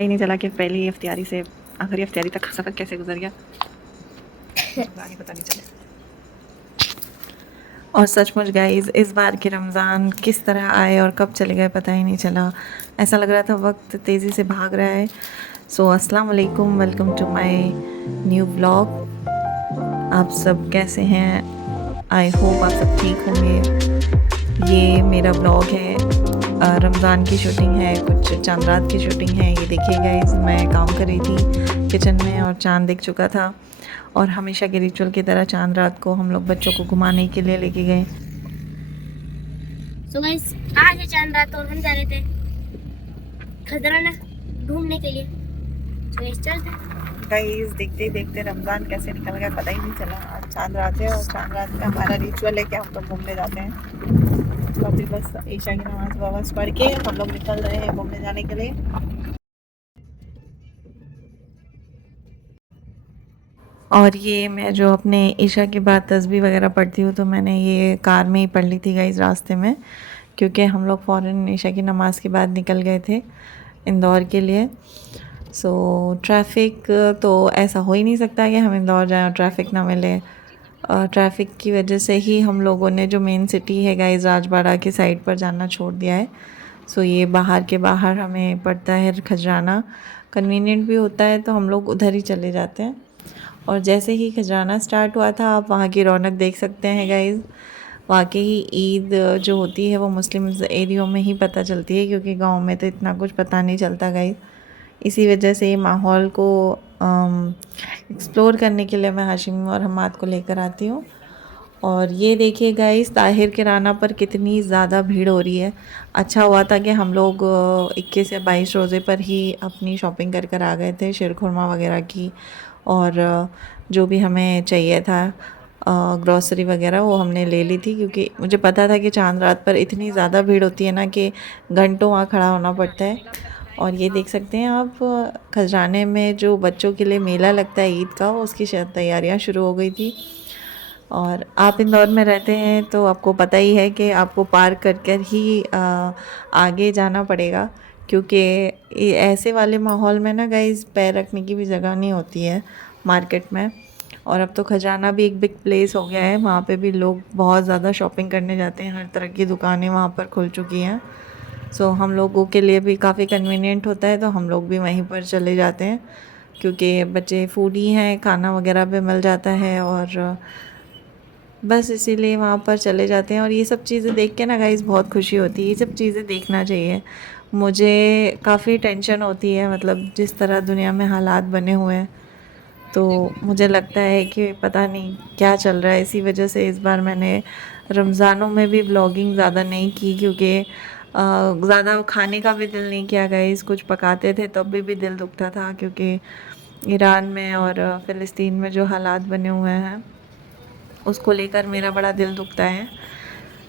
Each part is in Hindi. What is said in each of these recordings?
ही नहीं चला कि पहली इफ्तियारी से आखिरी इफ्तियारी तक सफ़र कैसे गुजर गया। आगे पता नहीं चले। और सचमुच गाइस इस बार के रमज़ान किस तरह आए और कब चले गए पता ही नहीं चला। ऐसा लग रहा था वक्त तेज़ी से भाग रहा है। सो अस्सलाम वालेकुम, welcome to my new vlog. आप सब कैसे हैं? आई होप आप सब ठीक होंगे। ये मेरा व्लॉग है, रमज़ान की शूटिंग है, कुछ चांद रात की शूटिंग है। ये देखिए गाइस, मैं काम कर रही थी किचन में और चांद दिख चुका था। और हमेशा के रिचुअल की तरह चांद रात को हम लोग बच्चों को घुमाने के लिए लेके गए। सो गाइस, आज है चांद रात और हम जा रहे थे खजराना घूमने के लिए। तो गाइस चलते हैं। गाइस देखते देखते रमज़ान कैसे निकल गया पता ही नहीं चला। आज चांद रात है और चांद रात का हमारा रिचुअल है कि हम लोग घूमने जाते हैं। तो अभी बस ईशा की नमाज़ वमाज़ पढ़ के हम लोग निकल रहे हैं घूमने जाने के लिए। और ये मैं जो अपने ईशा के बाद तस्बीह वगैरह पढ़ती हूँ तो मैंने ये कार में ही पढ़ ली थी गाइस रास्ते में, क्योंकि हम लोग फ़ौरन ईशा की नमाज़ के बाद निकल गए थे इंदौर के लिए। सो ट्रैफ़िक तो ऐसा हो ही नहीं सकता कि हम इंदौर जाएं और ट्रैफ़िक ना मिले। ट्रैफ़िक की वजह से ही हम लोगों ने जो मेन सिटी है गाइस राजबाड़ा की साइड पर जाना छोड़ दिया है। सो ये बाहर के बाहर हमें पड़ता है खजराना, कन्वीनियंट भी होता है तो हम लोग उधर ही चले जाते हैं। और जैसे ही खजराना स्टार्ट हुआ था आप वहाँ की रौनक देख सकते हैं गाइस। वाकई ईद जो होती है वो मुस्लिम एरियो में ही पता चलती है, क्योंकि गांव में तो इतना कुछ पता नहीं चलता गाइस। इसी वजह से माहौल को एक्सप्लोर करने के लिए मैं हाशिम और हमाद को लेकर आती हूँ। और ये देखिए गाइस, ताहिर किराना पर कितनी ज़्यादा भीड़ हो रही है। अच्छा हुआ था कि हम लोग 21 या 22 रोज़े पर ही अपनी शॉपिंग कर कर आ गए थे, शीरखुरमा वगैरह की। और जो भी हमें चाहिए था ग्रॉसरी वगैरह वो हमने ले ली थी, क्योंकि मुझे पता था कि चांद रात पर इतनी ज़्यादा भीड़ होती है ना कि घंटों वहाँ खड़ा होना पड़ता है। और ये देख सकते हैं आप, खजराने में जो बच्चों के लिए मेला लगता है ईद का, उसकी शायद तैयारियाँ शुरू हो गई थी। और आप इंदौर में रहते हैं तो आपको पता ही है कि आपको पार कर कर ही आगे जाना पड़ेगा, क्योंकि ऐसे वाले माहौल में ना गाइस पैर रखने की भी जगह नहीं होती है मार्केट में। और अब तो खजाना भी एक बिग प्लेस हो गया है, वहाँ पे भी लोग बहुत ज़्यादा शॉपिंग करने जाते हैं, हर तरह की दुकानें वहाँ पर खुल चुकी हैं। सो हम लोगों के लिए भी काफ़ी कन्वीनियंट होता है तो हम लोग भी वहीं पर चले जाते हैं, क्योंकि बच्चे फूडी हैं, खाना वगैरह भी मिल जाता है। और बस इसीलिए वहाँ पर चले जाते हैं। और ये सब चीज़ें देख के ना गाइस बहुत खुशी होती है, ये सब चीज़ें देखना चाहिए। मुझे काफ़ी टेंशन होती है, मतलब जिस तरह दुनिया में हालात बने हुए हैं, तो मुझे लगता है कि पता नहीं क्या चल रहा है। इसी वजह से इस बार मैंने रमज़ानों में भी व्लॉगिंग ज़्यादा नहीं की, क्योंकि ज़्यादा खाने का भी दिल नहीं किया गाइस। कुछ पकाते थे तब भी दिल दुखता था, क्योंकि ईरान में और फ़िलिस्तीन में जो हालात बने हुए हैं उसको लेकर मेरा बड़ा दिल दुखता है।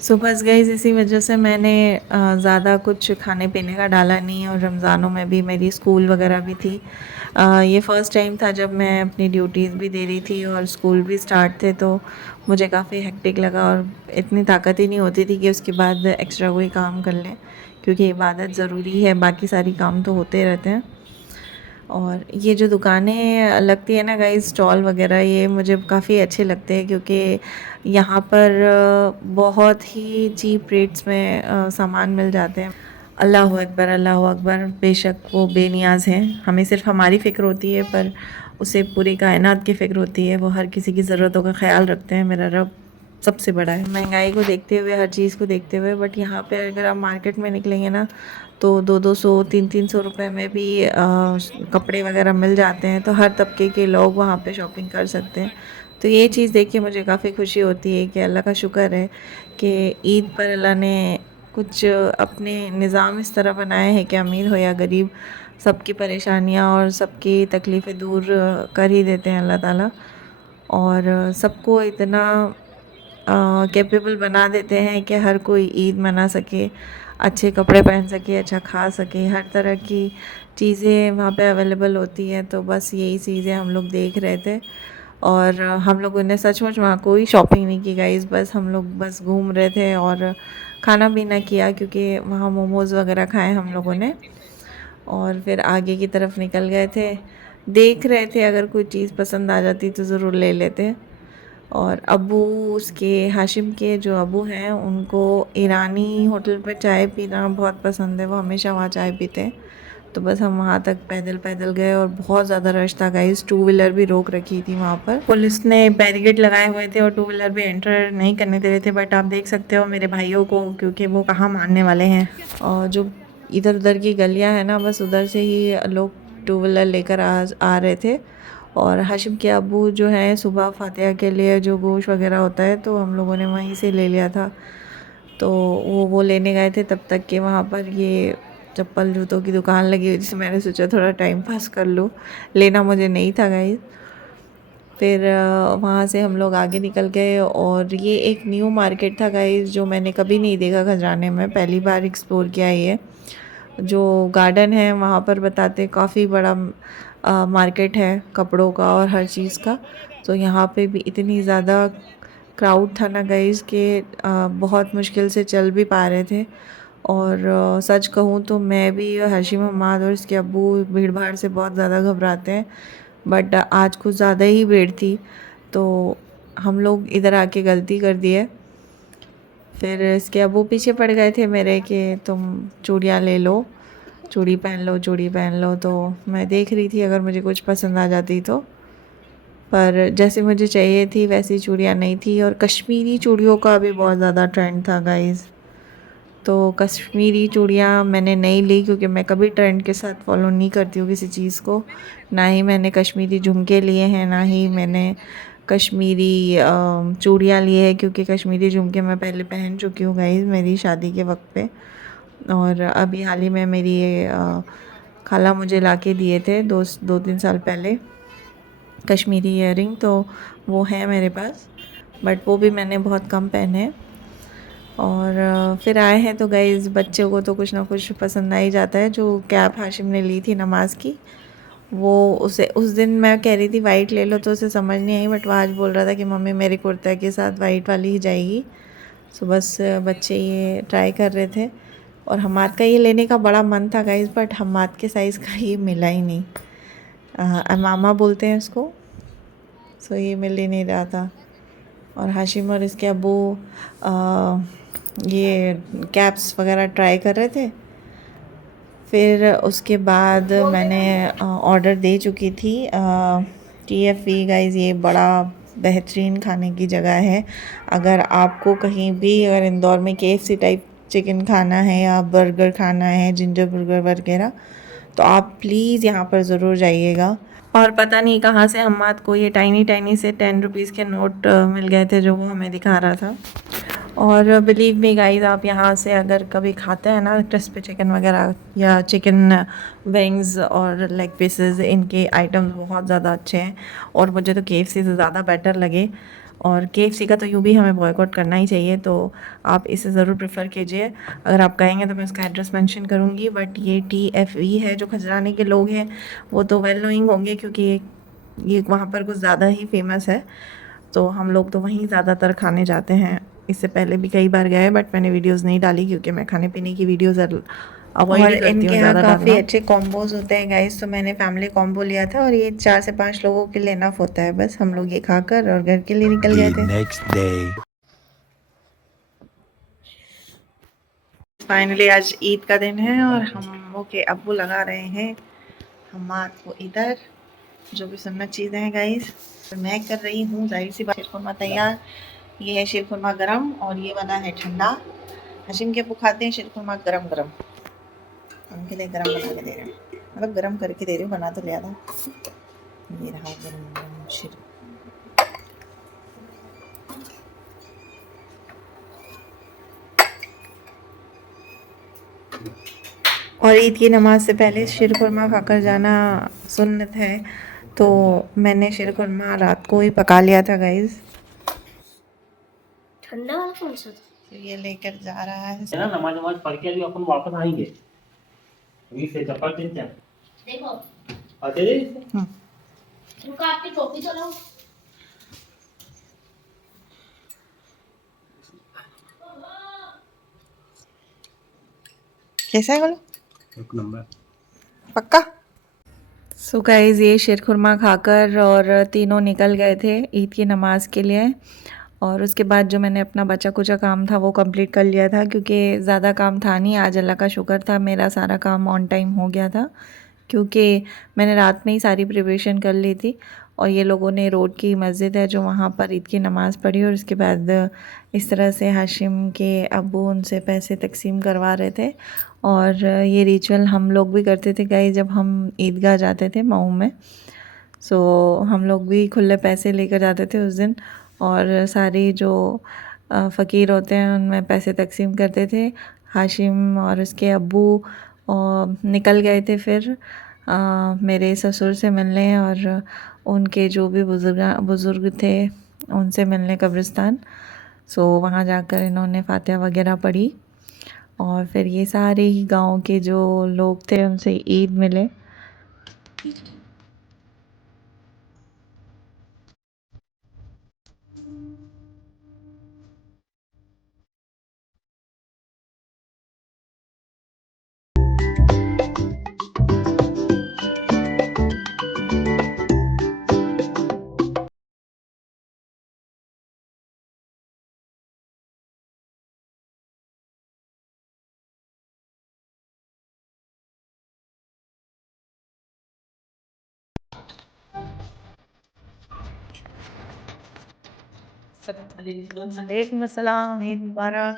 सो बस गाइस इसी वजह से मैंने ज़्यादा कुछ खाने पीने का डाला नहीं। और रमज़ानों में भी मेरी स्कूल वगैरह भी थी। ये फ़र्स्ट टाइम था जब मैं अपनी ड्यूटीज़ भी दे रही थी और स्कूल भी स्टार्ट थे, तो मुझे काफ़ी हेक्टिक लगा और इतनी ताकत ही नहीं होती थी कि उसके बाद एक्स्ट्रा कोई काम कर लें, क्योंकि इबादत ज़रूरी है, बाकी सारी काम तो होते रहते हैं। और ये जो दुकानें लगती है ना गाइस, स्टॉल वगैरह, ये मुझे काफ़ी अच्छे लगते हैं, क्योंकि यहाँ पर बहुत ही चीप रेट्स में सामान मिल जाते हैं। अल्लाह अकबर, अल्लाह अकबर। बेशक वो बेनियाज़ हैं, हमें सिर्फ हमारी फ़िक्र होती है, पर उसे पूरी कायनात की फ़िक्र होती है। वो हर किसी की ज़रूरतों का ख्याल रखते हैं। मेरा रब सबसे बड़ा है। महंगाई को देखते हुए, हर चीज़ को देखते हुए, बट यहाँ पे अगर आप मार्केट में निकलेंगे ना तो 200-200 300-300 रुपए में भी कपड़े वगैरह मिल जाते हैं, तो हर तबके के लोग वहाँ पे शॉपिंग कर सकते हैं। तो ये चीज़ देख के मुझे काफ़ी खुशी होती है कि अल्लाह का शुक्र है कि ईद पर अल्लाह ने कुछ अपने निज़ाम इस तरह बनाए हैं कि अमीर हो या गरीब, सबकी परेशानियाँ और सबकी तकलीफ़ें दूर कर ही देते हैं अल्लाह ताला। और सबको इतना कैपेबल बना देते हैं कि हर कोई ईद मना सके, अच्छे कपड़े पहन सके, अच्छा खा सके, हर तरह की चीज़ें वहाँ पे अवेलेबल होती हैं। तो बस यही चीज़ें हम लोग देख रहे थे। और हम लोगों ने सचमुच वहाँ कोई शॉपिंग नहीं की गाइस, बस हम लोग बस घूम रहे थे और खाना पीना किया, क्योंकि वहाँ मोमोज़ वगैरह खाए हम लोगों ने। और फिर आगे की तरफ निकल गए थे। देख रहे थे अगर कोई चीज़ पसंद आ जाती तो ज़रूर ले लेते। और अबू उसके हाशिम के जो अबू हैं उनको ईरानी होटल पे चाय पीना बहुत पसंद है, वो हमेशा वहाँ चाय पीते हैं। तो बस हम वहाँ तक पैदल पैदल गए और बहुत ज़्यादा रश था गाइस, टू व्हीलर भी रोक रखी थी वहाँ पर। पुलिस ने बैरिकेड लगाए हुए थे और टू व्हीलर भी एंटर नहीं करने दे रहे थे, बट आप देख सकते हो मेरे भाइयों को, क्योंकि वो कहाँ मानने वाले हैं। और जो इधर उधर की गलियाँ हैं ना, बस उधर से ही लोग टू व्हीलर लेकर आ रहे थे। और हाशिम के अब्बू जो हैं सुबह फातिहा के लिए जो गोश्त वगैरह होता है तो हम लोगों ने वहीं से ले लिया था। तो वो लेने गए थे, तब तक के वहाँ पर ये चप्पल जूतों की दुकान लगी हुई, जिससे मैंने सोचा थोड़ा टाइम पास कर लूँ। लेना मुझे नहीं था गाइस। फिर वहाँ से हम लोग आगे निकल गए और ये एक न्यू मार्केट था गाइस, जो मैंने कभी नहीं देखा खजराने में, पहली बार एक्सप्लोर किया ये। जो गार्डन है वहाँ पर बताते काफ़ी बड़ा मार्केट है कपड़ों का और हर चीज़ का। तो यहाँ पे भी इतनी ज़्यादा क्राउड था ना गाइस कि बहुत मुश्किल से चल भी पा रहे थे। और सच कहूँ तो मैं भी, हाशिम हम्माद और इसके अब्बू भीड़ भाड़ से बहुत ज़्यादा घबराते हैं, बट आज कुछ ज़्यादा ही भीड़ थी तो हम लोग इधर आके गलती कर दी है। फिर इसके अब्बू पीछे पड़ गए थे मेरे कि तुम चूड़ियाँ ले लो, चूड़ी पहन लो, चूड़ी पहन लो। तो मैं देख रही थी अगर मुझे कुछ पसंद आ जाती तो, पर जैसे मुझे चाहिए थी वैसी चूड़ियाँ नहीं थी। और कश्मीरी चूड़ियों का भी बहुत ज़्यादा ट्रेंड था गाइज़, तो कश्मीरी चूड़ियाँ मैंने नहीं ली क्योंकि मैं कभी ट्रेंड के साथ फॉलो नहीं करती हूँ किसी चीज़ को। ना ही मैंने कश्मीरी झुमके लिए हैं, ना ही मैंने कश्मीरी चूड़ियाँ ली है, क्योंकि कश्मीरी झुमके मैं पहले पहन चुकी हूँ गाइज़ मेरी शादी के वक्त पे। और अभी हाल ही में मेरी खाला मुझे ला के दिए थे 2-3 साल पहले कश्मीरी ईयरिंग, तो वो है मेरे पास, बट वो भी मैंने बहुत कम पहने हैं। और फिर आए हैं तो गाइज़ बच्चों को तो कुछ ना कुछ पसंद आ ही जाता है। जो कैप हाशिम ने ली थी नमाज की, वो उसे उस दिन मैं कह रही थी वाइट ले लो तो उसे समझ नहीं आई, बट वो आज बोल रहा था कि मम्मी मेरे कुर्ता के साथ वाइट वाली ही जाएगी। सो बस बच्चे ये ट्राई कर रहे थे। और हमाद का ये लेने का बड़ा मन था गाइज़, बट हमाद के साइज़ का ये मिला ही नहीं। मामा बोलते हैं उसको। सो ये मिल ही नहीं रहा था। और हाशिम और इसके अब्बू ये कैप्स वगैरह ट्राई कर रहे थे। फिर उसके बाद मैंने ऑर्डर दे चुकी थी। TFE गाइज़ ये बड़ा बेहतरीन खाने की जगह है। अगर आपको कहीं भी अगर इंदौर में KFC टाइप चिकन खाना है या बर्गर खाना है, जिंजर बर्गर वगैरह, तो आप प्लीज़ यहाँ पर ज़रूर जाइएगा। और पता नहीं कहाँ से हम्माद को ये टाइनी टाइनी से 10 रुपीज़ के नोट मिल गए थे, जो वो हमें दिखा रहा था। और बिलीव मी गाइस, आप यहाँ से अगर कभी खाते हैं ना क्रिस्पी चिकन वगैरह या चिकन विंग्स और लेग पीसेस, इनके आइटम्स बहुत ज़्यादा अच्छे हैं। और मुझे तो KFC से ज़्यादा बेटर लगे। और KFC का तो यूँ भी हमें बॉयकॉट करना ही चाहिए, तो आप इसे ज़रूर प्रेफर कीजिए। अगर आप कहेंगे तो मैं इसका एड्रेस मेंशन करूँगी, बट ये TFE है। जो खजराने के लोग हैं वो तो वेल नोइंग होंगे, क्योंकि ये वहाँ पर कुछ ज़्यादा ही फेमस है, तो हम लोग तो वहीं ज़्यादातर खाने जाते हैं। इससे पहले भी कई बार गए, बट मैंने वीडियोस नहीं डाली क्योंकि मैं खाने पीने की वीडियोस अवॉइड ही करती हूँ ज़्यादा डालना। काफ़ी अच्छे कॉम्बोज होते हैं गाइस, तो मैंने फैमिली कॉम्बो लिया था और ये 4 से 5 लोगों के लिए इनफ होता है। बस हम लोग ये खाकर और घर के लिए निकल गए थे। नेक्स्ट डे फाइनली आज ईद का दिन है और हम ओके अब्बू लगा रहे हैं हमाद को इधर, जो भी सुन्नत चीज़ें हैं गाइस। तो मैं कर रही हूँ जाहिर सी बात शीरखुरमा तैयार। ये है शीरखुरमा गरम और ये वाला है ठंडा। हाशिम के अब्बू खाते हैं शीरखुरमा गरम गरम, उनके लिए गरम बना के दे रहे हैं, मतलब गरम करके दे रही हूँ, बना तो लिया था। ये रहा गरम गरम शीर। और ईद की नमाज से पहले शीरखुरमा खाकर जाना सुन्नत है, तो मैंने शीरखुरमा रात को ही पका लिया था गाइस। ठंडा वाला कौन सा था? ये लेकर जा रहा है ना, नमाज पढ़ के अभी अपन वापस आएंगे। देखो रुको, आपकी टोपी तो लो। कैसा है बोलो? एक नंबर। पक्का। सो गाइस ये शीरखुरमा खाकर और तीनों निकल गए थे ईद की नमाज़ के लिए। और उसके बाद जो मैंने अपना बचा कुचा काम था वो कंप्लीट कर लिया था, क्योंकि ज़्यादा काम था नहीं। आज अल्लाह का शुक्र था मेरा सारा काम ऑन टाइम हो गया था, क्योंकि मैंने रात में ही सारी प्रिपरेशन कर ली थी। और ये लोगों ने रोड की मस्जिद है जो वहाँ पर ईद की नमाज़ पढ़ी, और उसके बाद इस तरह से हाशिम के अब्बू उनसे पैसे तकसीम करवा रहे थे। और ये रिचुअल हम लोग भी करते थे गाइस जब हम ईदगाह जाते थे मऊ में। सो हम लोग भी खुले पैसे लेकर जाते थे उस दिन, और सारी जो फ़कीर होते हैं उनमें पैसे तकसीम करते थे। हाशिम और उसके अब्बू निकल गए थे फिर मेरे ससुर से मिलने, और उनके जो भी बुज़ुर्ग थे उनसे मिलने कब्रिस्तान। सो वहाँ जाकर इन्होंने फातिहा वगैरह पढ़ी, और फिर ये सारे ही गांव के जो लोग थे उनसे ईद मिले। वालेकुम अस्सलाम, ईद मुबारक।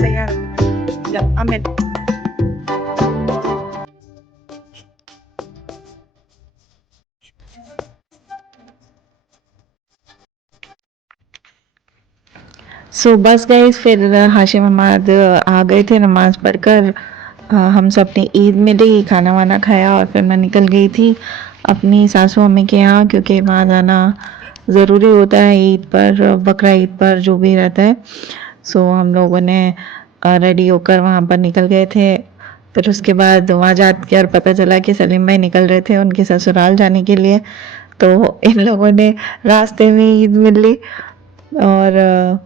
तैयार हो? अमित सो बस गाइस फिर हाशिम अहमद आ गए थे नमाज़ पढ़कर। हम सब ने ईद में ली, खाना वाना खाया, और फिर मैं निकल गई थी अपनी सासू अम्मी के यहाँ, क्योंकि वहाँ जाना ज़रूरी होता है ईद पर, बकरा ईद पर जो भी रहता है। सो हम लोगों ने रेडी होकर वहाँ पर निकल गए थे। फिर उसके बाद वहाँ जाकर पता चला कि सलीम भाई निकल रहे थे उनके ससुराल जाने के लिए। तो इन लोगों ने रास्ते में ईद मिल ली, और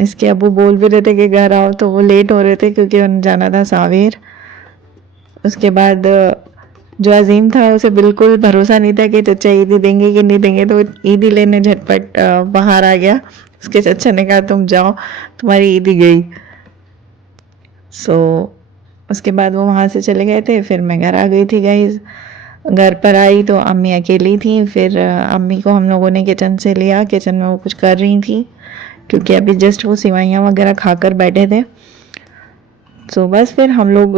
इसके अब्बू बोल भी रहे थे कि घर आओ, तो वो लेट हो रहे थे क्योंकि उन्हें जाना था सावेर। उसके बाद जो अजीम था उसे बिल्कुल भरोसा नहीं था कि चचा ईदी देंगे कि नहीं देंगे, तो ईदी लेने झटपट बाहर आ गया। उसके चचा ने कहा तुम जाओ, तुम्हारी ईदी गई। सो उसके बाद वो वहाँ से चले गए थे। फिर मैं घर आ गई थी गाइस। घर पर आई तो अम्मी अकेली थी। फिर अम्मी को हम लोगों ने किचन से लिया, किचन में वो कुछ कर रही थी, क्योंकि अभी जस्ट वो सिवाइयाँ वगैरह खाकर बैठे थे। सो बस फिर हम लोग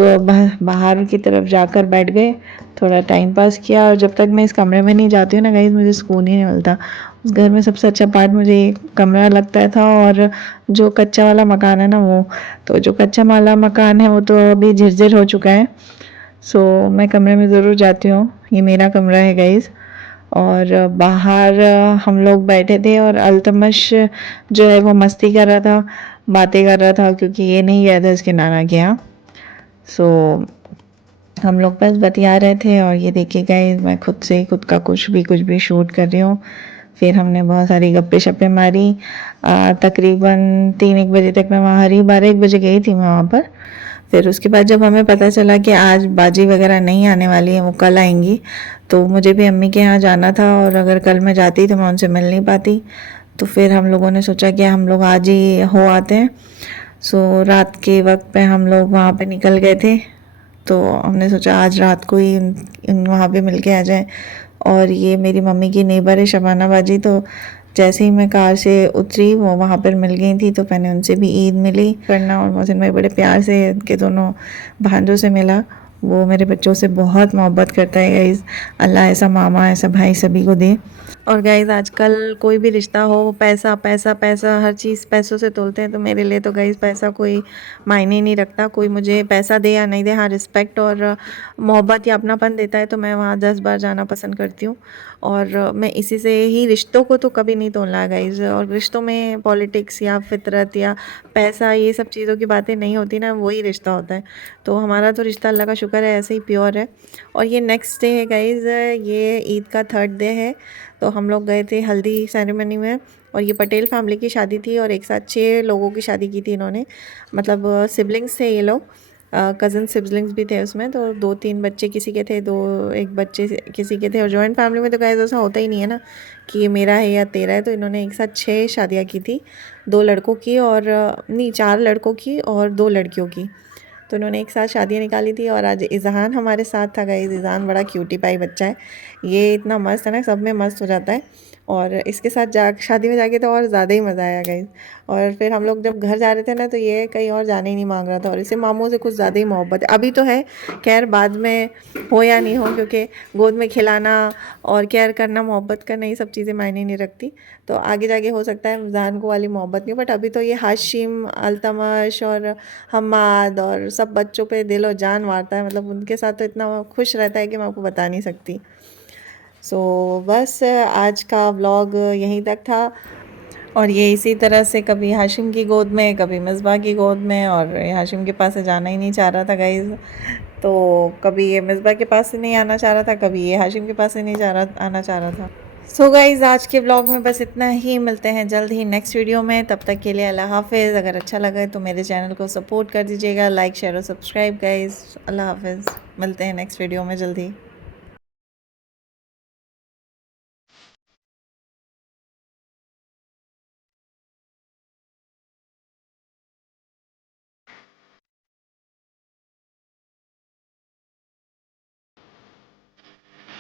बाहर की तरफ जाकर बैठ गए, थोड़ा टाइम पास किया। और जब तक मैं इस कमरे में नहीं जाती हूँ ना गाइस, मुझे सुकून ही नहीं मिलता। उस घर में सबसे अच्छा पार्ट मुझे ये कमरा लगता था, और जो कच्चा वाला मकान है ना वो, तो जो कच्चा वाला मकान है वो तो अभी झिरझिर हो चुका है। सो मैं कमरे में ज़रूर जाती हूँ, ये मेरा कमरा है गाइस। और बाहर हम लोग बैठे थे, और अल्तमश जो है वो मस्ती कर रहा था, बातें कर रहा था, क्योंकि ये नहीं गया था इसके नाना के यहाँ। सो हम लोग बस बतिया रहे थे, और ये देखिए गाइस मैं खुद से खुद का कुछ भी शूट कर रही हूँ। फिर हमने बहुत सारी गप्पे शप्पे मारी। तकरीबन 3-1 बजे तक मैं वहाँ रही, 12-1 बजे गई थी मैं वहाँ पर। फिर उसके बाद जब हमें पता चला कि आज बाजी वगैरह नहीं आने वाली है, वो कल आएंगी, तो मुझे भी अम्मी के यहाँ जाना था, और अगर कल मैं जाती तो मैं उनसे मिल नहीं पाती। तो फिर हम लोगों ने सोचा कि हम लोग आज ही हो आते हैं। सो रात के वक्त पे हम लोग वहाँ पे निकल गए थे, तो हमने सोचा आज रात को ही वहाँ पे मिल के आ जाएं। और ये मेरी मम्मी की नेबर है शबाना बाजी, तो जैसे ही मैं कार से उतरी वो वहाँ पर मिल गई थी, तो मैंने उनसे भी ईद मिली करना। और मोहसिन भाई बड़े प्यार से उनके दोनों भांजों से मिला। वो मेरे बच्चों से बहुत मोहब्बत करता है गाइस। अल्लाह ऐसा मामा ऐसा भाई सभी को दे। और गाइज़ आजकल कोई भी रिश्ता हो, पैसा पैसा पैसा, हर चीज़ पैसों से तोलते हैं। तो मेरे लिए तो गाइज़ पैसा कोई मायने नहीं रखता। कोई मुझे पैसा दे या नहीं दे, हाँ रिस्पेक्ट और मोहब्बत या अपनापन देता है तो मैं वहाँ 10 बार जाना पसंद करती हूँ। और मैं इसी से ही रिश्तों को तो कभी नहीं तोलना है गाइज़। और रिश्तों में पॉलिटिक्स या फितरत या पैसा, ये सब चीज़ों की बातें नहीं होती ना, वही रिश्ता होता है। तो हमारा तो रिश्ता अल्लाह का शुक्र है ऐसे ही प्योर है। और ये नेक्स्ट डे है गाइज़, ये ईद का 3rd डे है। तो हम लोग गए थे हल्दी सेरेमनी में, और ये पटेल फैमिली की शादी थी और एक साथ 6 लोगों की शादी की थी इन्होंने। मतलब सिबलिंग्स थे ये लोग, कज़न सिबलिंग्स भी थे उसमें। तो 2-3 बच्चे किसी के थे, 1 बच्चे किसी के थे। और जॉइंट फैमिली में तो गाइस ऐसा होता ही नहीं है ना कि ये मेरा है या तेरा है। तो इन्होंने एक साथ 6 शादियाँ की थी, 2 लड़कों की और नहीं 4 लड़कों की और 2 लड़कियों की। तो उन्होंने एक साथ शादियाँ निकाली थी। और आज इज़हान हमारे साथ था गाइस। इज़हान बड़ा क्यूटी पाई बच्चा है, ये इतना मस्त है ना, सब में मस्त हो जाता है। और इसके साथ शादी में जाके तो और ज़्यादा ही मज़ा आया गाइस। और फिर हम लोग जब घर जा रहे थे ना, तो ये कहीं और जाने ही नहीं मांग रहा था, और इसे मामू से कुछ ज़्यादा ही मोहब्बत है। अभी तो है, खैर बाद में हो या नहीं हो, क्योंकि गोद में खिलाना और केयर करना, मोहब्बत करना, ये सब चीज़ें मायने नहीं रखती। तो आगे जाके हो सकता है जान को वाली मोहब्बत नहीं, बट अभी तो ये हाशिम, अल्तमश और हम्माद और सब बच्चों पे दिल और जान मारता है। मतलब उनके साथ तो इतना खुश रहता है कि मैं आपको बता नहीं सकती। सो बस आज का व्लॉग यहीं तक था। और ये इसी तरह से कभी हाशिम की गोद में, कभी मिसबा की गोद में, और ये हाशिम के पास से जाना ही नहीं चाह रहा था गाइज़। तो कभी ये मिसबा के पास से नहीं आना चाह रहा था, कभी ये हाशिम के पास से नहीं आना चाह रहा था। सो गाइज़ आज के व्लॉग में बस इतना ही। मिलते हैं जल्द ही नेक्स्ट वीडियो में, तब तक के लिए अल्लाह हाफ़िज़। अगर अच्छा लगा तो मेरे चैनल को सपोर्ट कर दीजिएगा, लाइक शेयर और सब्सक्राइब गाइज़। अल्लाह हाफ़िज़, मिलते हैं नेक्स्ट वीडियो में जल्दी।